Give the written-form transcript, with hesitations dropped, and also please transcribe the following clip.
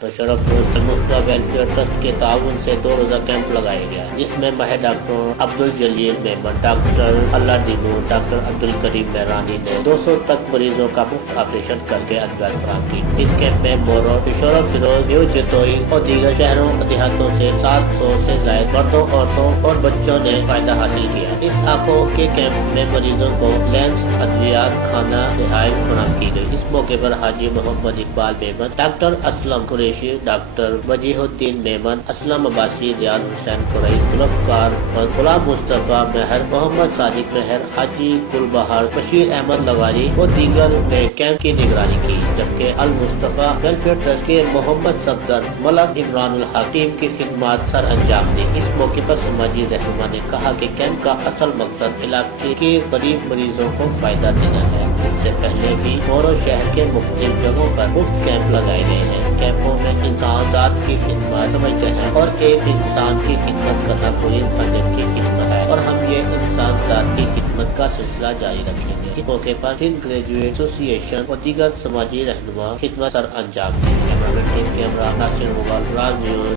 شرف المصطفیٰ welfare trust کے تعاون سے 2 روزہ کیمپ لگایا گیا، جس میں ماہر ڈاکٹر عبدالجلیل میمن، ڈاکٹر اللہ دینو، ڈاکٹر عبدالکریم مہرانی نے 200 تک مریضوں کا مفت آپریشن کر کے ادویات فراہم کی۔ اس کیمپ میں مورو، پشورا، فیروز، نیو جتوئی اور دیگر شہروں و دیہاتوں سے 700 سے زائد مردوں، عورتوں اور بچوں نے فائدہ حاصل کیا۔ اس آنکھوں کے کیمپ میں مریضوں کو لینس، ادویات، کھانا، رہائش فراہم کی گئی۔ اس موقع پر حاجی محمد اقبال میمن، ڈاکٹر اسلم قریشی، ڈاکٹر وجیہ الدین میمن، اسلم عباسی، ریاض حسین قریش، گلوکار غلام مصطفیٰ مہر، محمد صادق مہر، حاجی گل بہار، بشیر احمد لواری اور دیگر نے کیمپ کی نگرانی کی، جبکہ المصطفیٰ ویلفیئر ٹرسٹ کے محمد صفدر ملک عمران الحکیم کی خدمات سر انجام دی۔ اس موقع پر سماجی رہنما نے کہا کہ کیمپ کا اصل مقصد علاقے کے غریب مریضوں کو فائدہ دینا ہے۔ اس سے پہلے بھی مورو شہر کے مختلف جگہوں پر مفت کیمپ لگائے گئے ہیں۔ کیمپوں میں انسان ذات کی خدمت سمجھتے ہیں اور ایک انسان کی خدمت کرنا پوری انسانیت کی خدمت ہے، اور ہم یہ انسان ذات کی خدمت کا سلسلہ جاری رکھیں گے۔ اس موقع پر سندھ گریجویٹ ایسوسی ایشن اور دیگر سماجی رہنما خدمت سر انجام دی۔ کیمرہ مین ٹیم کیمرہ ناصر مغل، راز نیوز۔